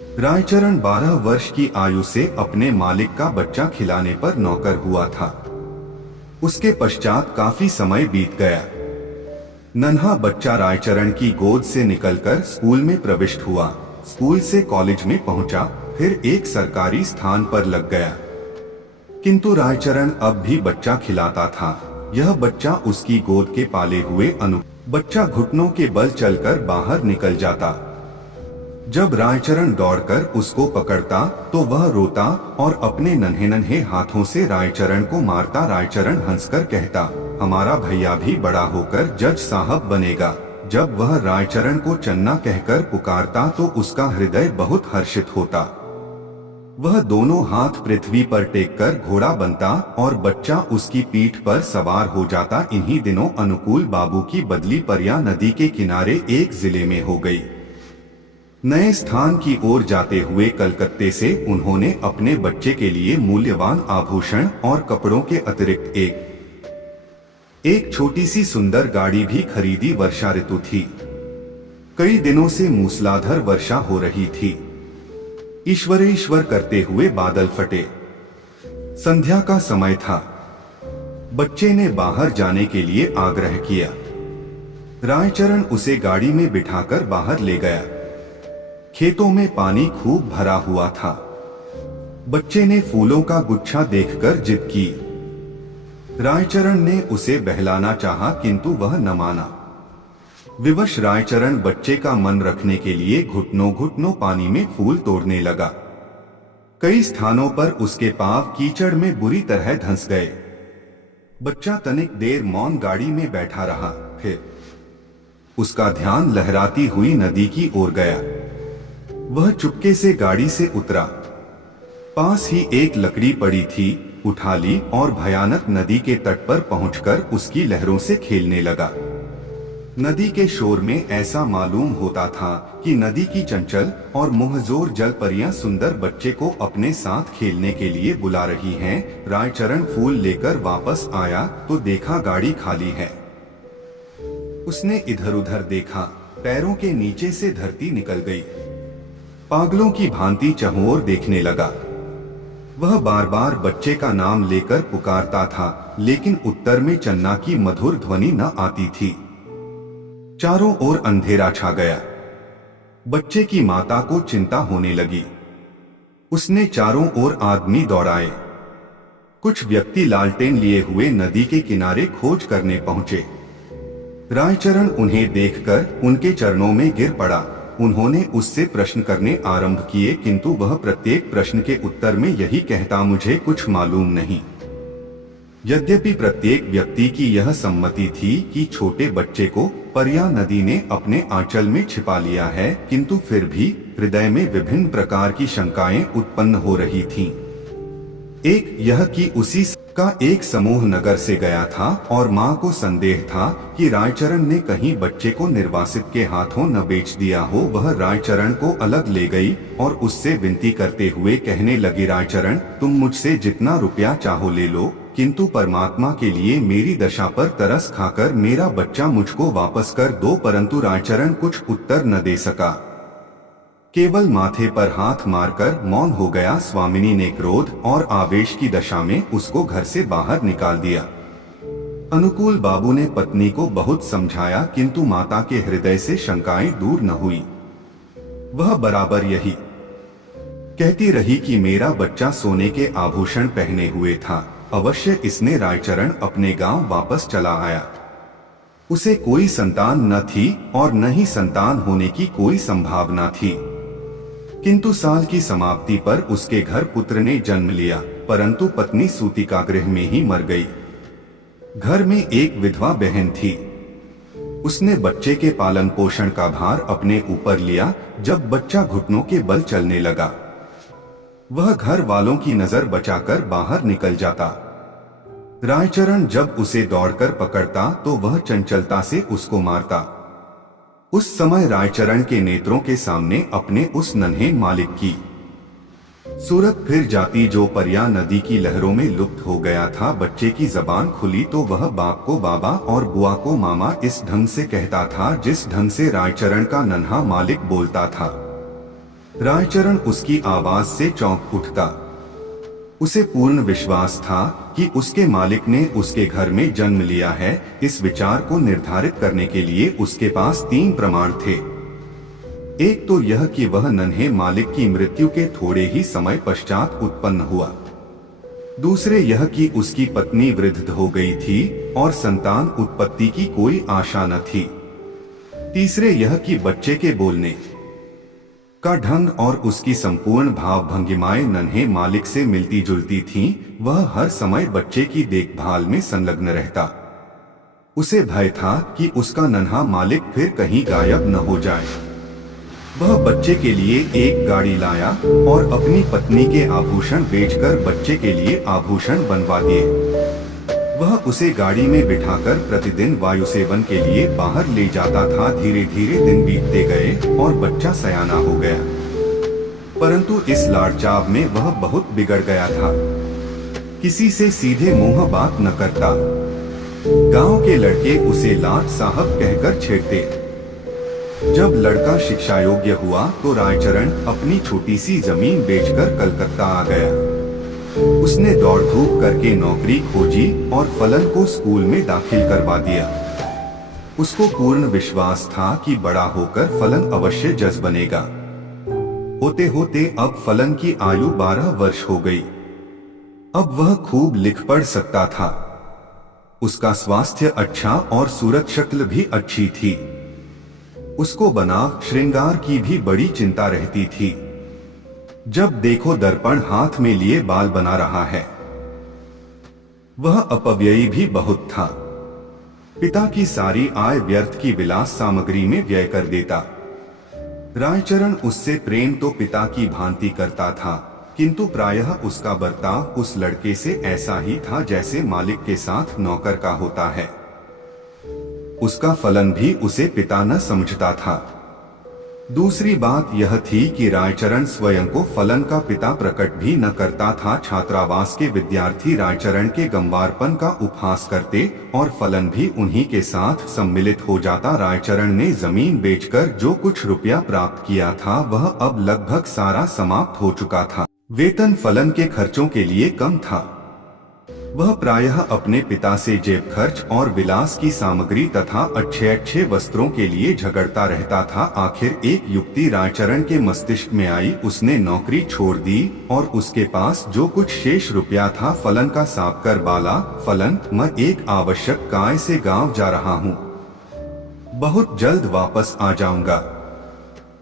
रायचरण 12 वर्ष की आयु से अपने मालिक का बच्चा खिलाने पर नौकर हुआ था। उसके पश्चात काफी समय बीत गया। नन्हा बच्चा रायचरण की गोद से निकलकर स्कूल में प्रविष्ट हुआ। स्कूल से कॉलेज में पहुंचा, फिर एक सरकारी स्थान पर लग गया। किंतु रायचरण अब भी बच्चा खिलाता था। यह बच्चा उसकी गोद के पाले हुए बच्चा घुटनों के बल चलकर बाहर निकल जाता। जब रायचरण दौड़कर उसको पकड़ता तो वह रोता और अपने नन्हे नन्हे हाथों से रायचरण को मारता। रायचरण हंसकर कहता, हमारा भैया भी बड़ा होकर जज साहब बनेगा। जब वह रायचरण को चन्ना कहकर पुकारता तो उसका हृदय बहुत हर्षित होता। वह दोनों हाथ पृथ्वी पर टेककर घोड़ा बनता और बच्चा उसकी पीठ पर सवार हो जाता। इन्हीं दिनों अनुकूल बाबू की बदली परिया नदी के किनारे एक जिले में हो गई। नए स्थान की ओर जाते हुए कलकत्ते से उन्होंने अपने बच्चे के लिए मूल्यवान आभूषण और कपड़ों के अतिरिक्त एक छोटी सी सुंदर गाड़ी भी खरीदी। वर्षा ऋतु थी। कई दिनों से मूसलाधार वर्षा हो रही थी। ईश्वर ईश्वर करते हुए बादल फटे। संध्या का समय था। बच्चे ने बाहर जाने के लिए आग्रह किया। रायचरण उसे गाड़ी में बिठाकर बाहर ले गया। खेतों में पानी खूब भरा हुआ था। बच्चे ने फूलों का गुच्छा देखकर जिद की। रायचरण ने उसे बहलाना चाहा, किंतु वह न माना। विवश रायचरण बच्चे का मन रखने के लिए घुटनों घुटनों पानी में फूल तोड़ने लगा। कई स्थानों पर उसके पांव कीचड़ में बुरी तरह धंस गए। बच्चा तनिक देर मौन गाड़ी में बैठा रहा, फिर उसका ध्यान लहराती हुई नदी की ओर गया। वह चुपके से गाड़ी से उतरा। पास ही एक लकड़ी पड़ी थी, उठा ली और भयानक नदी के तट पर पहुंचकर उसकी लहरों से खेलने लगा। नदी के शोर में ऐसा मालूम होता था कि नदी की चंचल और मुंहजोर जलपरियां सुंदर बच्चे को अपने साथ खेलने के लिए बुला रही हैं। रायचरण फूल लेकर वापस आया तो देखा गाड़ी खाली है। उसने इधर उधर देखा, पैरों के नीचे से धरती निकल गई। पागलों की भांति चहुओर देखने लगा। वह बार बार बच्चे का नाम लेकर पुकारता था, लेकिन उत्तर में चन्ना की मधुर ध्वनि न आती थी। चारों ओर अंधेरा छा गया। बच्चे की माता को चिंता होने लगी। उसने चारों ओर आदमी दौड़ाए। कुछ व्यक्ति लालटेन लिए हुए नदी के किनारे खोज करने पहुंचे। रायचरण उन्हें देखकर उनके चरणों में गिर पड़ा। उन्होंने उससे प्रश्न करने आरंभ किए, किंतु वह प्रत्येक प्रश्न के उत्तर में यही कहता, मुझे कुछ मालूम नहीं। यद्यपि प्रत्येक व्यक्ति की यह सम्मति थी कि छोटे बच्चे को परिया नदी ने अपने आंचल में छिपा लिया है, किंतु फिर भी हृदय में विभिन्न प्रकार की शंकाएं उत्पन्न हो रही थीं। एक यह कि उसी का एक समूह नगर से गया था और मां को संदेह था कि रायचरण ने कहीं बच्चे को निर्वासित के हाथों न बेच दिया हो। वह रायचरण को अलग ले गई और उससे विनती करते हुए कहने लगी, रायचरण, तुम मुझसे जितना रुपया चाहो ले लो, किंतु परमात्मा के लिए मेरी दशा पर तरस खाकर मेरा बच्चा मुझको वापस कर दो। परंतु रायचरण कुछ उत्तर न दे सका, केवल माथे पर हाथ मारकर मौन हो गया। स्वामिनी ने क्रोध और आवेश की दशा में उसको घर से बाहर निकाल दिया। अनुकूल बाबू ने पत्नी को बहुत समझाया, किंतु माता के हृदय से शंकाएं दूर न हुई। वह बराबर यही कहती रही कि मेरा बच्चा सोने के आभूषण पहने हुए था। अवश्य इसने रायचरण अपने गांव वापस चला आया। उसे कोई संतान न थी और न ही संतान होने की कोई संभावना थी, किंतु साल की समाप्ति पर उसके घर पुत्र ने जन्म लिया, परंतु पत्नी सूतिका गृह में ही मर गई। घर में एक विधवा बहन थी। उसने बच्चे के पालन पोषण का भार अपने ऊपर लिया। जब बच्चा घुटनों के बल चलने लगा, वह घर वालों की नजर बचाकर बाहर निकल जाता। रायचरण जब उसे दौड़कर पकड़ता तो वह चंचलता से उसको मारता। उस समय रायचरण के नेत्रों के सामने अपने उस नन्हे मालिक की सूरत फिर जाती, जो परिया नदी की लहरों में लुप्त हो गया था। बच्चे की जबान खुली तो वह बाप को बाबा और बुआ को मामा इस ढंग से कहता था जिस ढंग से रायचरण का नन्हा मालिक बोलता था। रायचरण उसकी आवाज से चौंक उठता। उसे पूर्ण विश्वास था कि उसके मालिक ने उसके घर में जन्म लिया है। इस विचार को निर्धारित करने के लिए उसके पास 3 प्रमाण थे। एक तो यह कि वह नन्हे मालिक की मृत्यु के थोड़े ही समय पश्चात उत्पन्न हुआ। दूसरे यह कि उसकी पत्नी वृद्ध हो गई थी और संतान उत्पत्ति की कोई आशा न थी। तीसरे यह कि बच्चे के बोलने का ढंग और उसकी संपूर्ण भाव भंगिमाएं नन्हे मालिक से मिलती जुलती थीं। वह हर समय बच्चे की देखभाल में संलग्न रहता। उसे भय था कि उसका नन्हा मालिक फिर कहीं गायब न हो जाए। वह बच्चे के लिए एक गाड़ी लाया और अपनी पत्नी के आभूषण बेचकर बच्चे के लिए आभूषण बनवा दिए। वह उसे गाड़ी में बिठाकर प्रतिदिन वायु सेवन के लिए बाहर ले जाता था। धीरे धीरे दिन बीतते गए और बच्चा सयाना हो गया, परंतु इस लाड़चाव में वह बहुत बिगड़ गया था। किसी से सीधे मुंह बात न करता। गांव के लड़के उसे लाट साहब कहकर छेड़ते। जब लड़का शिक्षा योग्य हुआ तो रायचरण अपनी छोटी सी जमीन बेचकर कलकत्ता आ गया। उसने दौड़ धूप करके नौकरी खोजी और फलन को स्कूल में दाखिल करवा दिया। उसको पूर्ण विश्वास था कि बड़ा होकर फलन अवश्य जज बनेगा। होते होते अब फलन की आयु 12 वर्ष हो गई। अब वह खूब लिख पढ़ सकता था। उसका स्वास्थ्य अच्छा और सूरत शक्ल भी अच्छी थी। उसको बनाव श्रृंगार की भी बड़ी चिंता रहती थी। जब देखो दर्पण हाथ में लिए बाल बना रहा है। वह अपव्ययी भी बहुत था। पिता की सारी आय व्यर्थ की विलास सामग्री में व्यय कर देता। रायचरण उससे प्रेम तो पिता की भांति करता था, किंतु प्रायः उसका बर्ताव उस लड़के से ऐसा ही था जैसे मालिक के साथ नौकर का होता है। उसका फलन भी उसे पिता न समझता था। दूसरी बात यह थी कि रायचरण स्वयं को फलन का पिता प्रकट भी न करता था। छात्रावास के विद्यार्थी रायचरण के गंवारपन का उपहास करते और फलन भी उन्हीं के साथ सम्मिलित हो जाता। रायचरण ने जमीन बेचकर जो कुछ रुपया प्राप्त किया था वह अब लगभग सारा समाप्त हो चुका था। वेतन फलन के खर्चों के लिए कम था। वह प्रायः अपने पिता से जेब खर्च और विलास की सामग्री तथा अच्छे अच्छे वस्त्रों के लिए झगड़ता रहता था। आखिर एक युक्ति रायचरण के मस्तिष्क में आई। उसने नौकरी छोड़ दी और उसके पास जो कुछ शेष रुपया था फलन का साफ कर बाला। फलन, मैं एक आवश्यक काय से गांव जा रहा हूँ, बहुत जल्द वापस आ जाऊंगा।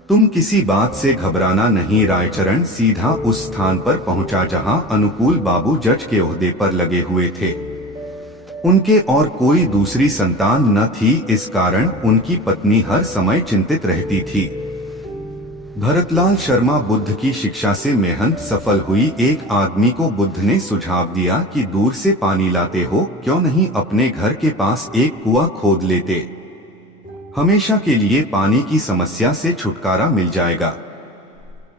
तुम किसी बात से घबराना नहीं। रायचरण सीधा उस स्थान पर पहुंचा जहां अनुकूल बाबू जज के ओहदे पर लगे हुए थे। उनके और कोई दूसरी संतान न थी, इस कारण उनकी पत्नी हर समय चिंतित रहती थी। भरतलाल शर्मा बुद्ध की शिक्षा से मेहनत सफल हुई एक आदमी को बुद्ध ने सुझाव दिया कि दूर से पानी लाते हो, क्यों नहीं अपने घर के पास एक कुआं खोद लेते। हमेशा के लिए पानी की समस्या से छुटकारा मिल जाएगा।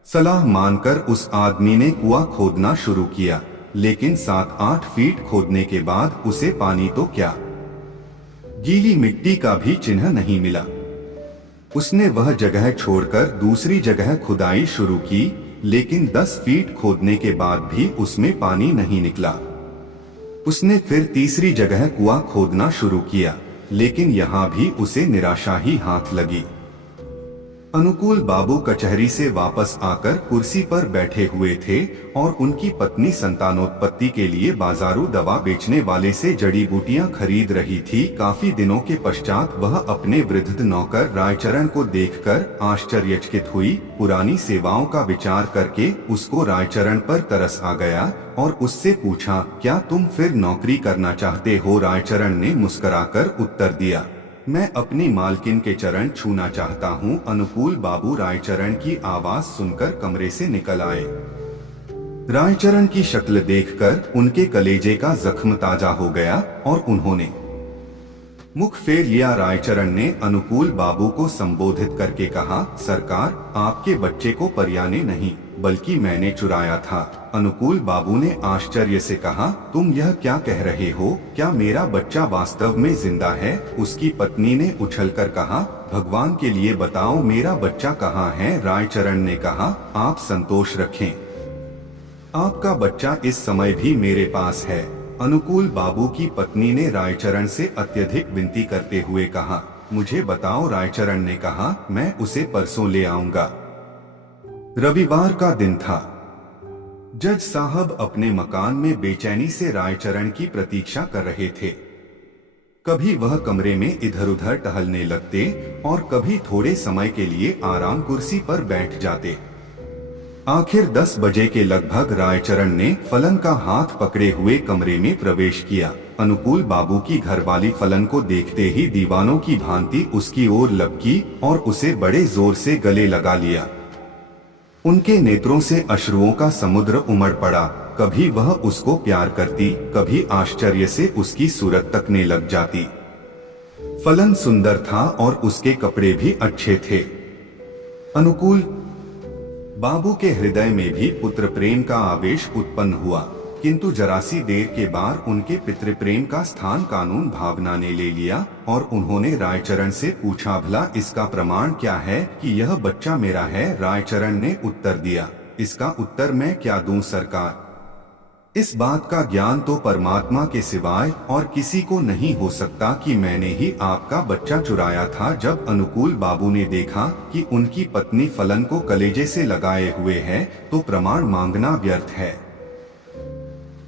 सलाह मानकर उस आदमी ने कुआं खोदना शुरू किया, लेकिन 7-8 फीट खोदने के बाद उसे पानी तो क्या, गीली मिट्टी का भी चिन्ह नहीं मिला। उसने वह जगह छोड़कर दूसरी जगह खुदाई शुरू की, लेकिन 10 फीट खोदने के बाद भी उसमें पानी नहीं निकला। उसने फिर तीसरी जगह कुआं खोदना शुरू किया, लेकिन यहाँ भी उसे निराशा ही हाथ लगी। अनुकूल बाबू कचहरी से वापस आकर कुर्सी पर बैठे हुए थे और उनकी पत्नी संतानोत्पत्ति के लिए बाजारू दवा बेचने वाले से जड़ी बूटियां खरीद रही थी। काफी दिनों के पश्चात वह अपने वृद्ध नौकर रायचरण को देखकर आश्चर्यचकित हुई। पुरानी सेवाओं का विचार करके उसको रायचरण पर तरस आ गया और उससे पूछा, क्या तुम फिर नौकरी करना चाहते हो? रायचरण ने मुस्कुराकर उत्तर दिया, मैं अपनी मालकिन के चरण छूना चाहता हूँ। अनुकूल बाबू रायचरण की आवाज सुनकर कमरे से निकल आए। रायचरण की शक्ल देखकर उनके कलेजे का जख्म ताजा हो गया और उन्होंने मुख फेर लिया। रायचरण ने अनुकूल बाबू को संबोधित करके कहा, सरकार, आपके बच्चे को परिया ने नहीं बल्कि मैंने चुराया था। अनुकूल बाबू ने आश्चर्य से कहा, तुम यह क्या कह रहे हो? क्या मेरा बच्चा वास्तव में जिंदा है? उसकी पत्नी ने उछलकर कहा, भगवान के लिए बताओ मेरा बच्चा कहाँ है? रायचरण ने कहा, आप संतोष रखें, आपका बच्चा इस समय भी मेरे पास है। अनुकूल बाबू की पत्नी ने रायचरण से अत्यधिक विनती करते हुए कहा, मुझे बताओ। रायचरण ने कहा, मैं उसे परसों ले आऊंगा। रविवार का दिन था। जज साहब अपने मकान में बेचैनी से रायचरण की प्रतीक्षा कर रहे थे। कभी वह कमरे में इधर उधर टहलने लगते और कभी थोड़े समय के लिए आराम कुर्सी पर बैठ जाते। आखिर 10 बजे के लगभग रायचरण ने फलन का हाथ पकड़े हुए कमरे में प्रवेश किया। अनुकूल बाबू की घरवाली फलन को देखते ही दीवानों की भांति उसकी ओर लपकी और उसे बड़े जोर से गले लगा लिया। उनके नेत्रों से अश्रुओं का समुद्र उमड़ पड़ा। कभी वह उसको प्यार करती, कभी आश्चर्य से उसकी सूरत तकने लग जाती। फलन सुंदर था और उसके कपड़े भी अच्छे थे। अनुकूल बाबू के हृदय में भी पुत्र प्रेम का आवेश उत्पन्न हुआ, किंतु जरासी देर के बाद उनके पितृप्रेम का स्थान कानून भावना ने ले लिया और उन्होंने रायचरण से पूछा, भला इसका प्रमाण क्या है कि यह बच्चा मेरा है? रायचरण ने उत्तर दिया, इसका उत्तर मैं क्या दूं सरकार? इस बात का ज्ञान तो परमात्मा के सिवाय और किसी को नहीं हो सकता कि मैंने ही आपका बच्चा चुराया था। जब अनुकूल बाबू ने देखा कि उनकी पत्नी फलन को कलेजे से लगाए हुए है तो प्रमाण मांगना व्यर्थ है।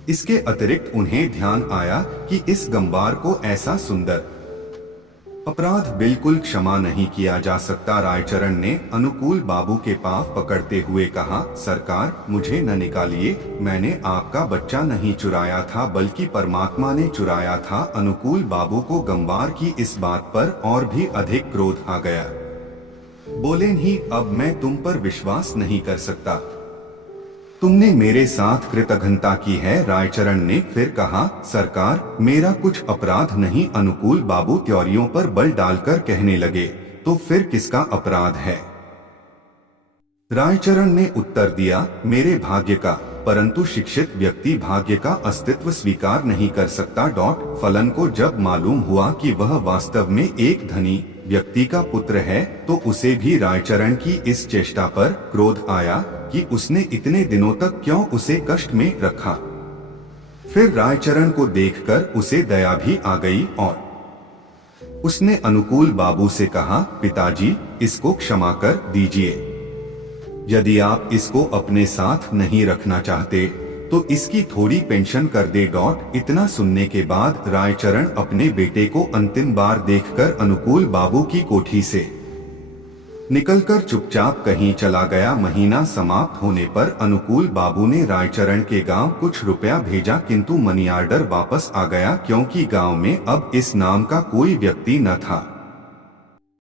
इसके अतिरिक्त उन्हें ध्यान आया कि इस गंवार को ऐसा सुंदर अपराध बिल्कुल क्षमा नहीं किया जा सकता। रायचरण ने अनुकूल बाबू के पांव पकड़ते हुए कहा, सरकार, मुझे न निकालिए, मैंने आपका बच्चा नहीं चुराया था बल्कि परमात्मा ने चुराया था। अनुकूल बाबू को गंवार की इस बात पर और भी अधिक क्रोध आ गया। बोले, नहीं, अब मैं तुम पर विश्वास नहीं कर सकता, तुमने मेरे साथ कृतघ्नता की है। रायचरण ने फिर कहा, सरकार, मेरा कुछ अपराध नहीं। अनुकूल बाबू त्योरियों पर बल डालकर कहने लगे, तो फिर किसका अपराध है? रायचरण ने उत्तर दिया, मेरे भाग्य का, परंतु शिक्षित व्यक्ति भाग्य का अस्तित्व स्वीकार नहीं कर सकता। फलन को जब मालूम हुआ कि वह वास्तव में एक धनी व्यक्ति का पुत्र है तो उसे भी रायचरण की इस चेष्टा पर क्रोध आया कि उसने इतने दिनों तक क्यों उसे कष्ट में रखा। फिर रायचरण को देखकर उसे दया भी आ गई और उसने अनुकूल बाबू से कहा, पिताजी, इसको क्षमा कर दीजिए। यदि आप इसको अपने साथ नहीं रखना चाहते तो इसकी थोड़ी पेंशन कर दे। इतना सुनने के बाद रायचरण अपने बेटे को अंतिम बार देखकर अनुकूल बाबू की कोठी से निकलकर चुपचाप कहीं चला गया। महीना समाप्त होने पर अनुकूल बाबू ने रायचरण के गांव कुछ रुपया भेजा, किंतु मनी ऑर्डर वापस आ गया क्योंकि गांव में अब इस नाम का कोई व्यक्ति न था।